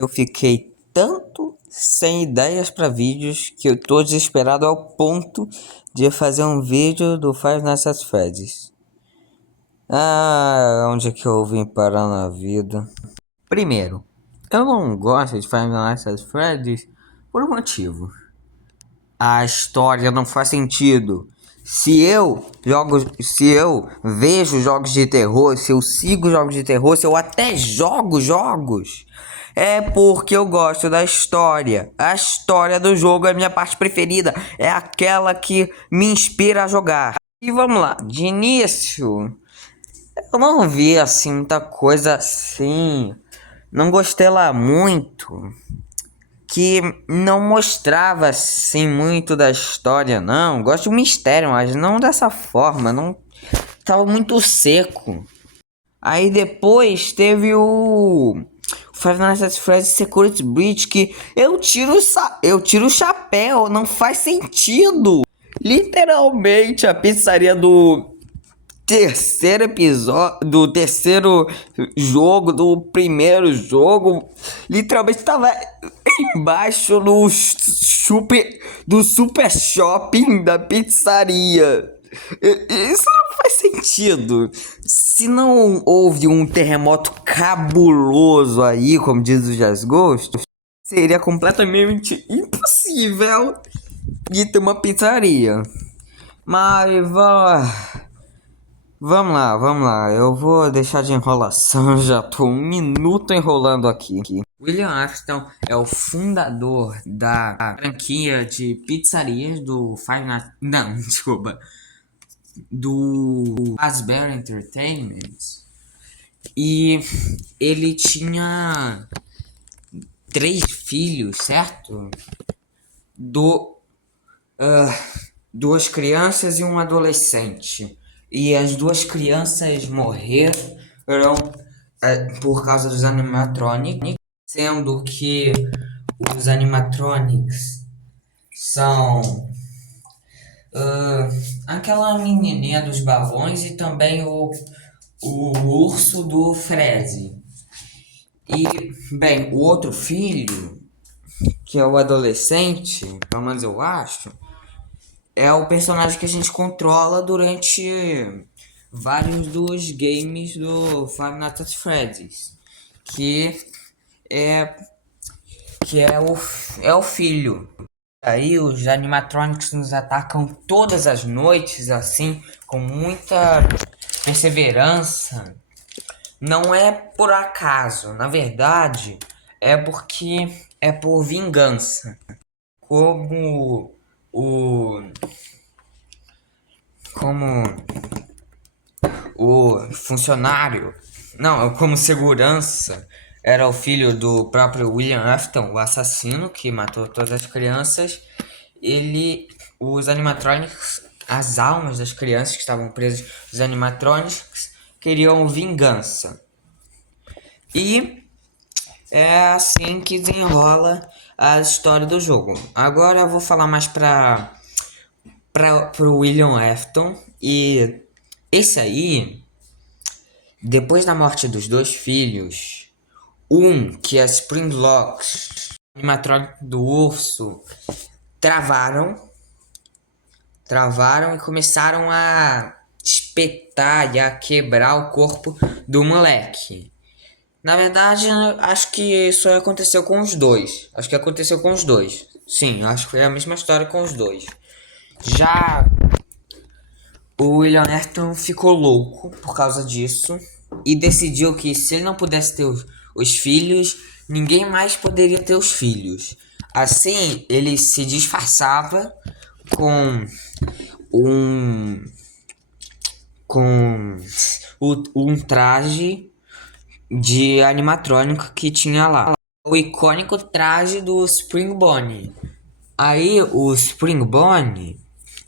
Eu fiquei tanto sem ideias para vídeos que eu tô desesperado ao ponto de fazer um vídeo do Five Nights at Freddy's. Onde é que eu vim parar na vida? Primeiro, eu não gosto de Five Nights at Freddy's por um motivo. A história não faz sentido. Se eu vejo jogos de terror, se eu sigo jogos de terror, se eu até jogo jogos, é porque eu gosto da história. A história do jogo é a minha parte preferida, é aquela que me inspira a jogar. E vamos lá, de início, eu não vi assim muita coisa assim. Não gostei lá muito que não mostrava assim muito da história, não. Gosto de mistério, mas não dessa forma, não tava muito seco. Aí depois teve o Five Nights at Freddy's Security Breach, que eu tiro o chapéu, não faz sentido. Literalmente a pizzaria do terceiro episódio, do terceiro jogo, do primeiro jogo, literalmente tava embaixo do super shopping da pizzaria. Isso não faz sentido. Se não houve um terremoto cabuloso aí, como diz o Jazz Ghost, seria completamente impossível de ter uma pizzaria. Mas vamos lá. Eu vou deixar de enrolação. Já tô 1 minuto enrolando aqui. William Afton é o fundador da franquia de pizzarias do Five Nights... Não, desculpa. Do Fazbear Entertainment. E ele tinha 3 filhos, certo? Duas crianças e um adolescente. E as 2 crianças morreram por causa dos animatronics, sendo que os animatronics são aquela menininha dos balões e também o urso do Freddy. E, bem, o outro filho, que é o adolescente, pelo menos eu acho, é o personagem que a gente controla durante vários dos games do Five Nights at Freddy's, que é é o filho. Aí os animatronics nos atacam todas as noites, assim, com muita perseverança. Não é por acaso, na verdade, é porque é por vingança. Como o como o funcionário, não, como segurança, era o filho do próprio William Afton, o assassino que matou todas as crianças. Os animatronics, as almas das crianças que estavam presas, os animatronics queriam vingança. E é assim que desenrola a história do jogo. Agora eu vou falar mais pro William Afton. E esse aí, depois da morte dos 2 filhos, que é Springlocks, animatrônico do urso, travaram e começaram a espetar e a quebrar o corpo do moleque. Na verdade, acho que isso aconteceu com os dois. Acho que aconteceu com os dois. Sim, acho que foi a mesma história com os dois. Já o William Afton ficou louco por causa disso e decidiu que se ele não pudesse ter os filhos, ninguém mais poderia ter os filhos. Assim, ele se disfarçava com um um traje de animatrônico que tinha lá. O icônico traje do Spring Bonnie. Aí o Spring Bonnie,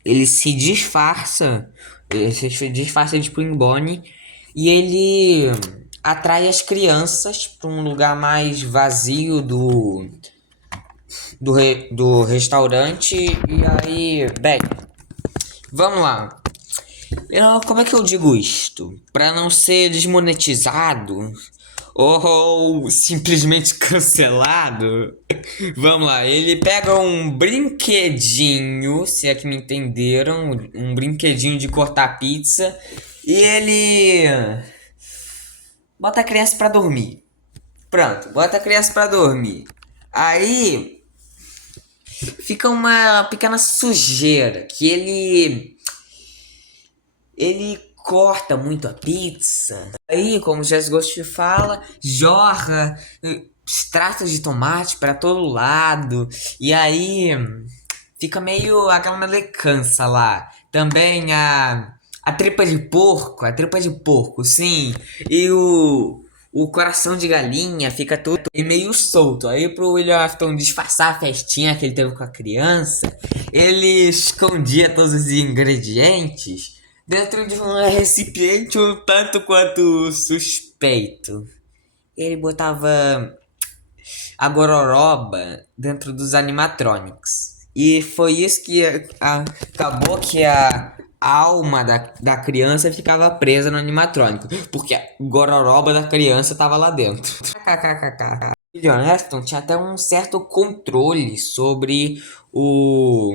ele se disfarça de Spring Bonnie e ele atrai as crianças para um lugar mais vazio do restaurante. E aí, bem, vamos lá. Como é que eu digo isto? Para não ser desmonetizado, ou simplesmente cancelado. Vamos lá, ele pega um brinquedinho, se é que me entenderam, um brinquedinho de cortar pizza, e ele bota a criança pra dormir. Pronto, bota a criança pra dormir. Aí fica uma pequena sujeira que ele corta muito a pizza. Aí, como o Jesus Ghost fala, jorra extratos de tomate para todo lado. E aí fica meio aquela melecância lá. Também a tripa de porco, sim. E o coração de galinha fica todo meio solto. Aí pro William Afton disfarçar a festinha que ele teve com a criança, ele escondia todos os ingredientes dentro de um recipiente um tanto quanto suspeito. Ele botava a gororoba dentro dos animatronics. E foi isso que acabou que a alma da criança ficava presa no animatrônico. Porque a gororoba da criança tava lá dentro. KKKK. John Aston tinha até um certo controle sobre o.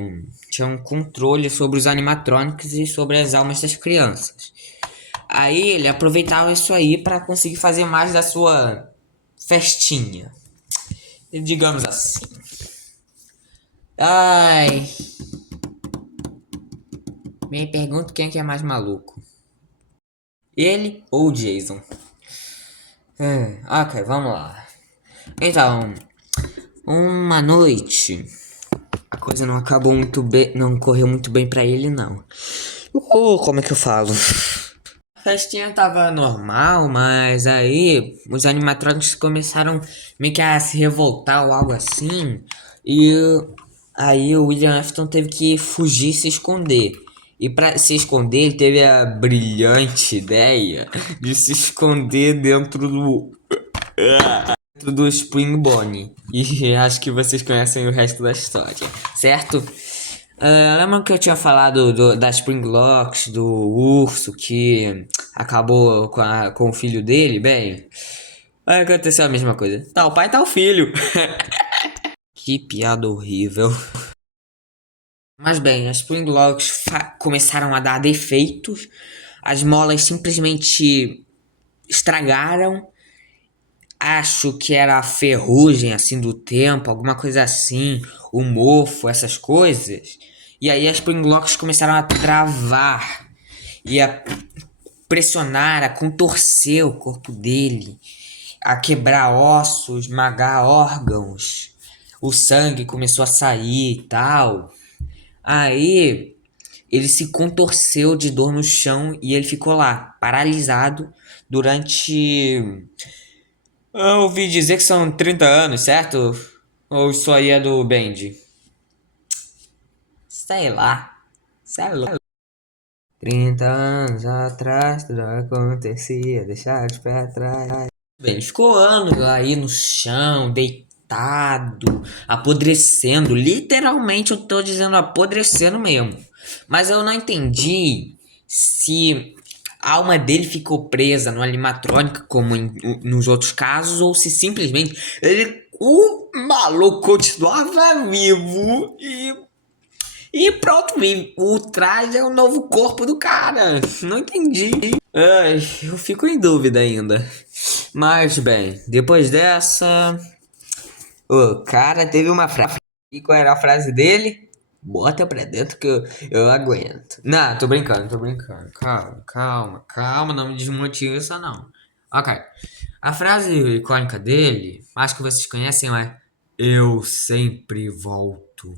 Tinha um controle sobre os animatrônicos e sobre as almas das crianças. Aí ele aproveitava isso aí para conseguir fazer mais da sua festinha. Digamos assim. Ai. Me pergunto quem é que é mais maluco. Ele ou o Jason? Ok, vamos lá. Então, uma noite. A coisa não acabou muito bem. Não correu muito bem pra ele, não. Como é que eu falo? A festinha tava normal, mas aí os animatrônicos começaram meio que a se revoltar ou algo assim. E aí o William Afton teve que fugir e se esconder. E pra se esconder, ele teve a brilhante ideia de se esconder dentro do Spring Bonnie. E acho que vocês conhecem o resto da história, certo? Lembra que eu tinha falado da Spring Locks, do urso que acabou com o filho dele? Bem, vai acontecer a mesma coisa. Tá o pai, tá o filho. Que piada horrível. Mas bem, as Spring Locks começaram a dar defeitos. As molas simplesmente estragaram. Acho que era a ferrugem assim do tempo, alguma coisa assim, o mofo, essas coisas. E aí as Spring Locks começaram a travar e a pressionar, a contorcer o corpo dele, a quebrar ossos, esmagar órgãos. O sangue começou a sair e tal. Aí ele se contorceu de dor no chão e ele ficou lá, paralisado, durante. Eu ouvi dizer que são 30 anos, certo? Ou isso aí é do Bendy? Sei lá. Sei lá. 30 anos atrás tudo acontecia, deixar de pé atrás. Bem, ele ficou anos aí no chão, deitado, apodrecendo. Literalmente eu tô dizendo apodrecendo mesmo. Mas eu não entendi se a alma dele ficou presa no animatrônica, como nos outros casos, ou se simplesmente o maluco continuava vivo e pronto, o traje é o novo corpo do cara. Não entendi. Ai, eu fico em dúvida ainda. Mas bem, depois dessa, o cara teve uma frase. E qual era a frase dele? Bota pra dentro que eu aguento. Não, tô brincando, tô brincando. Calma, não me desmotiva não. Ok. A frase icônica dele, acho que vocês conhecem, é Eu sempre volto.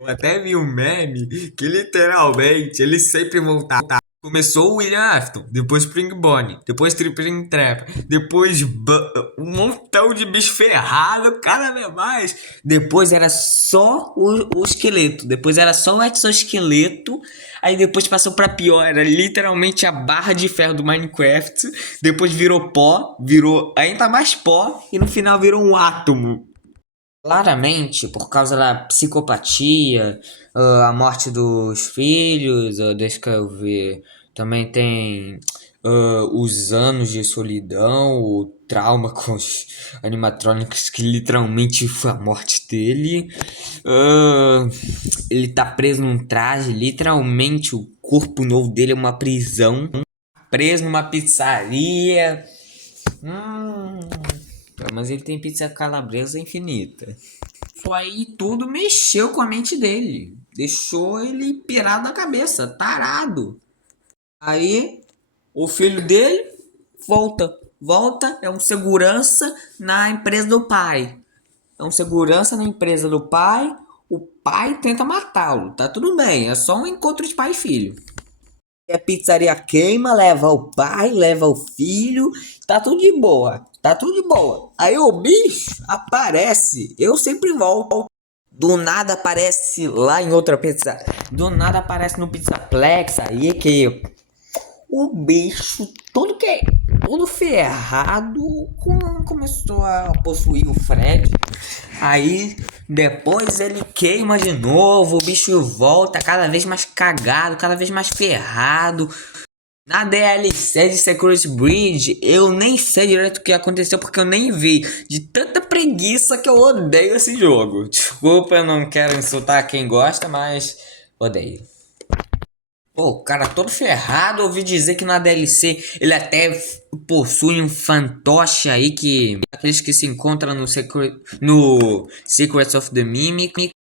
Eu até vi um meme que literalmente ele sempre voltava. Começou o William Afton, depois Spring Bonnie, depois Spring Trap, depois um montão de bicho ferrado, cada vez mais. Depois era só o esqueleto, depois era só o exoesqueleto, aí depois passou pra pior, era literalmente a barra de ferro do Minecraft, depois virou pó, virou ainda mais pó e no final virou um átomo. Claramente, por causa da psicopatia, a morte dos filhos, deixa que eu ver, também tem os anos de solidão, o trauma com os animatronics que literalmente foi a morte dele. Ah, ele tá preso num traje, literalmente o corpo novo dele é uma prisão. Preso numa pizzaria. Hum, mas ele tem pizza calabresa infinita. Isso aí tudo mexeu com a mente dele. Deixou ele pirado na cabeça, tarado. Aí o filho dele volta, é um segurança na empresa do pai. É um segurança na empresa do pai. O pai tenta matá-lo. Tá tudo bem, é só um encontro de pai e filho. E a pizzaria queima, leva o pai, leva o filho. Tá tudo de boa. Tá tudo de boa. Aí o bicho aparece. Eu sempre volto. Do nada aparece lá em outra pizza. Do nada aparece no Pizzaplex aí que o bicho todo ferrado começou a possuir o Fred. Aí depois ele queima de novo, o bicho volta cada vez mais cagado, cada vez mais ferrado. Na DLC de Security Bridge, eu nem sei direito o que aconteceu porque eu nem vi. De tanta preguiça que eu odeio esse jogo. Desculpa, eu não quero insultar quem gosta, mas odeio. Pô, o cara todo ferrado, ouvi dizer que na DLC ele até possui um fantoche aí que aqueles que se encontram no Secrets of the Mimic.